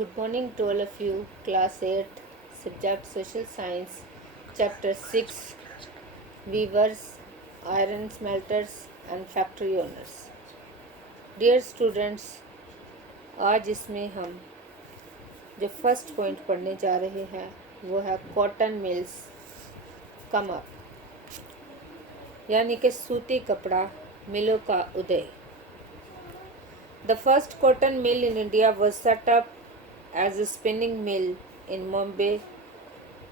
Good morning to all of you. Class 8, subject Social Science, Chapter 6, Weavers, Iron Smelters and Factory Owners. Dear students, आज इसमें हम जो first point पढ़ने जा रहे हैं वो है कॉटन मिल्स कम अप, यानी कि सूती कपड़ा मिलों का उदय. The first cotton mill in India was set up as a spinning mill in Mumbai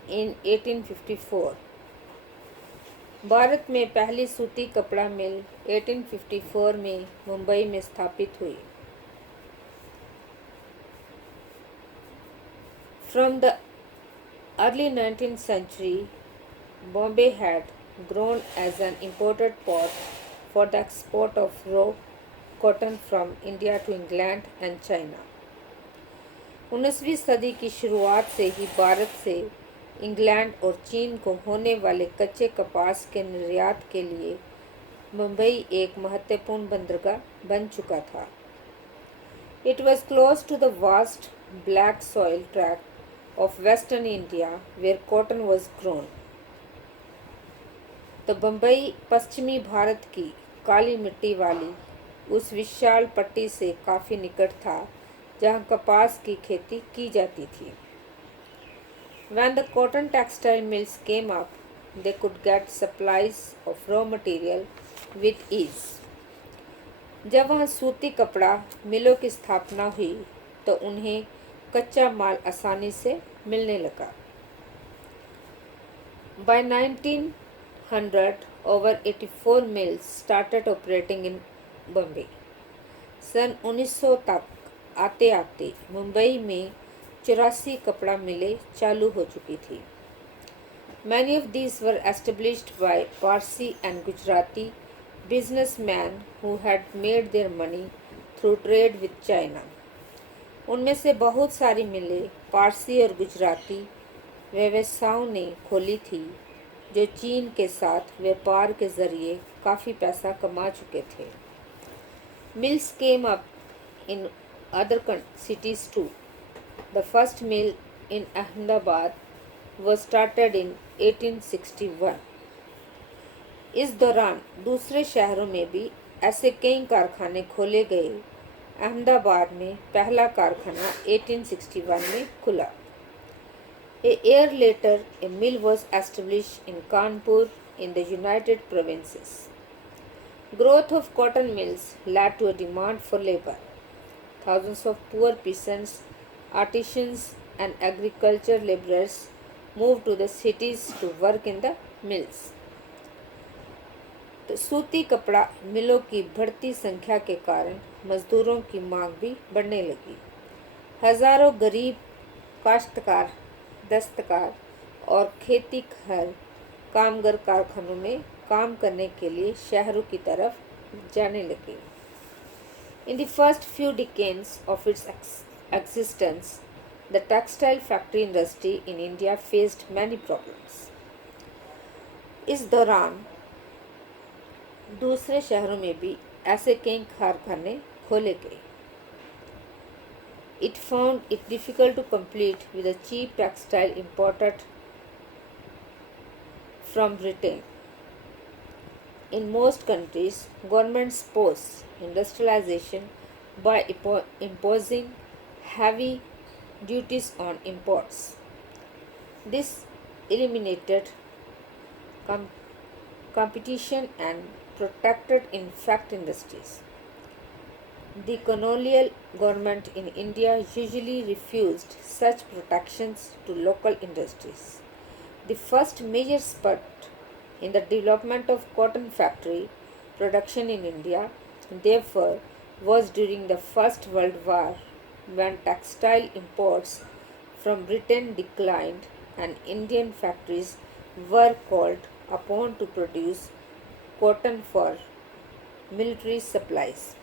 in 1854. Bharat में पहली सूती कपड़ा मिल 1854 में मुंबई में स्थापित हुई. From the early 19th century, Bombay had grown as an imported port for the export of raw cotton from India to England and China. 19वीं सदी की शुरुआत से ही भारत से इंग्लैंड और चीन को होने वाले कच्चे कपास के निर्यात के लिए मुंबई एक महत्वपूर्ण बंदरगाह बन चुका था. It was close to the vast black soil tract of western India where cotton was grown. तो बम्बई पश्चिमी भारत की काली मिट्टी वाली उस विशाल पट्टी से काफ़ी निकट था जहाँ कपास की खेती की जाती थी. When the cotton textile mills came up, they could get supplies of raw material with ease. जब वहाँ सूती कपड़ा मिलों की स्थापना हुई तो उन्हें कच्चा माल आसानी से मिलने लगा. By 1900, over 84 mills started operating in Bombay. सन 1900 तक आते आते मुंबई में 84 कपड़ा मिलें चालू हो चुकी थी. Many of these were established by Parsi and Gujarati businessmen who had made their money through trade with China. उनमें से बहुत सारी मिलें पारसी और गुजराती व्यवसायों ने खोली थी जो चीन के साथ व्यापार के जरिए काफ़ी पैसा कमा चुके थे. Mills came up in other cities too. The first mill in Ahmedabad was started in 1861. इस दौरान दूसरे शहरों में भी ऐसे कई कारखाने खोले गए. अहमदाबाद में पहला कारखाना 1861 में खुला. A year later, a mill was established in Kanpur in the United Provinces. Growth of cotton mills led to a demand for labor. Thousands of poor peasants, artisans, and agriculture laborers moved to the cities to work in the mills. तो सूती कपड़ा मिलों की बढ़ती संख्या के कारण मजदूरों की मांग भी बढ़ने लगी. हजारों गरीब काश्तकार, दस्तकार और खेती खर कामगार कारखानों में काम करने के लिए शहरों की तरफ जाने लगे. In the first few decades of its existence, the textile factory industry in India faced many problems. इस दौरान दूसरे शहरों में भी ऐसे कई कारखाने खोले गए. It found it difficult to compete with the cheap textile imported from Britain. In most countries, governments force industrialization by imposing heavy duties on imports. This eliminated competition and protected in-fact industries. The colonial government in India usually refused such protections to local industries. The first major spurt in the development of cotton factory production in India, therefore, was during the First World War, when textile imports from Britain declined and Indian factories were called upon to produce cotton for military supplies.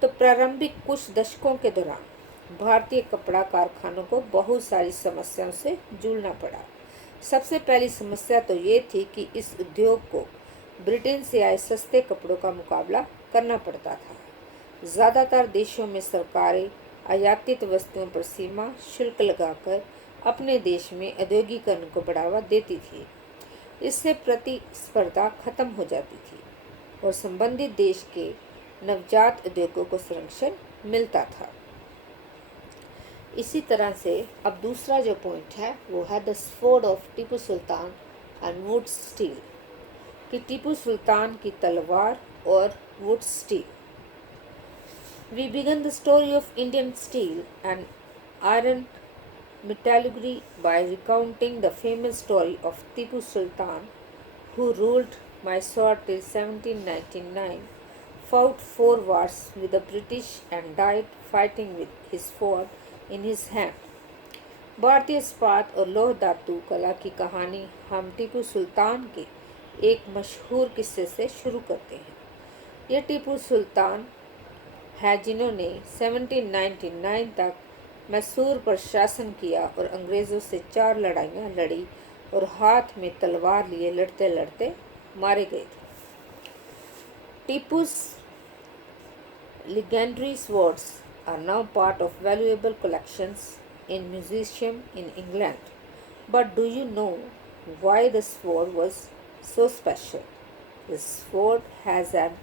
तो प्रारंभिक कुछ दशकों के दौरान भारतीय कपड़ा कारखानों को बहुत सारी समस्याओं से जूझना पड़ा. सबसे पहली समस्या तो ये थी कि इस उद्योग को ब्रिटेन से आए सस्ते कपड़ों का मुकाबला करना पड़ता था. ज़्यादातर देशों में सरकारें आयातित वस्तुओं पर सीमा शुल्क लगाकर अपने देश में औद्योगिकरण को बढ़ावा देती थी। इससे प्रतिस्पर्धा खत्म हो जाती थी और संबंधित देश के नवजात उद्योगों को संरक्षण मिलता था। इसी तरह से अब दूसरा जो पॉइंट है वो है the sword of Tipu Sultan and wood steel, कि टीपू सुल्तान की तलवार और wood steel. We began the story of Indian steel and iron metallurgy by recounting the famous story of Tipu Sultan, who ruled Mysore till 1799, fought 4 wars with the British and died fighting with his sword in his hand। भारतीय इस्पात और लौह धातु कला की कहानी हम टीपू सुल्तान के एक मशहूर किस्से से शुरू करते हैं। यह टीपू सुल्तान है जिन्होंने 1799 तक मैसूर पर शासन किया और अंग्रेज़ों से 4 लड़ाइयाँ लड़ी और हाथ में तलवार लिए लड़ते लड़ते मारे गए थे। टीपू's legendary swords are now part of valuable collections in museum in England. But do you know why the sword was so special? The sword has an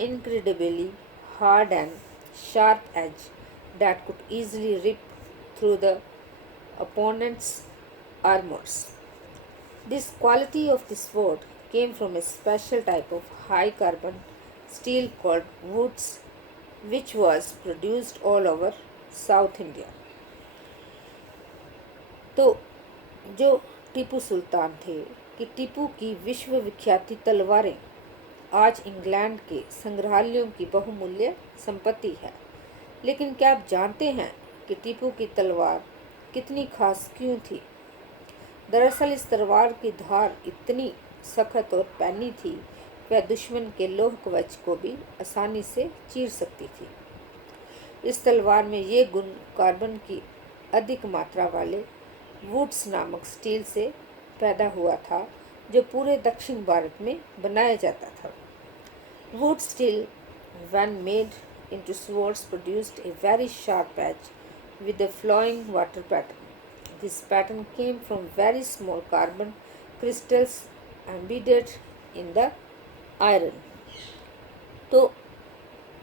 incredibly hard and sharp edge that could easily rip through the opponent's armors. This quality of the sword came from a special type of high carbon steel called woods, which was produced all over South India. तो जो टीपू सुल्तान थे कि टीपू की विश्व विख्याति तलवारें आज England के संग्रहालयों की बहुमूल्य संपत्ति है। लेकिन क्या आप जानते हैं कि टीपू की तलवार कितनी खास क्यों थी? दरअसल इस तलवार की धार इतनी सख्त और पैनी थी कि वह दुश्मन के लौह कवच को भी आसानी से चीर सकती थी। इस तलवार में ये गुण कार्बन की अधिक मात्रा वाले वुड्स नामक स्टील से पैदा हुआ था, जो पूरे दक्षिण भारत में बनाया जाता था। Would steel when made into swords produced a very sharp edge with a flowing water pattern. This pattern came from very small carbon crystals embedded in the iron. तो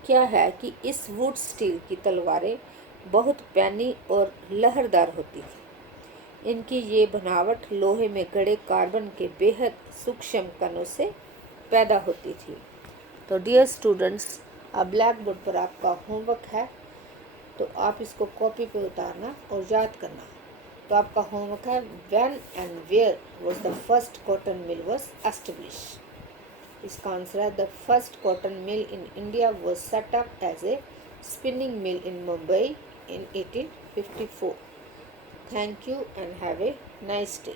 क्या है कि इस वुड स्टील की तलवारें बहुत पैनी और लहरदार होती थी। इनकी ये बनावट लोहे में गड़े कार्बन के बेहद सूक्ष्म कणों से पैदा होती थी। तो डियर स्टूडेंट्स, अब ब्लैक बोर्ड पर आपका होमवर्क है, तो आप इसको कॉपी पे उतारना और याद करना। तो आपका होमवर्क है when and where was the first cotton mill was established. इसका आंसर है the first cotton mill in India was set up as a spinning mill in Mumbai in 1854. Thank you and have a nice day.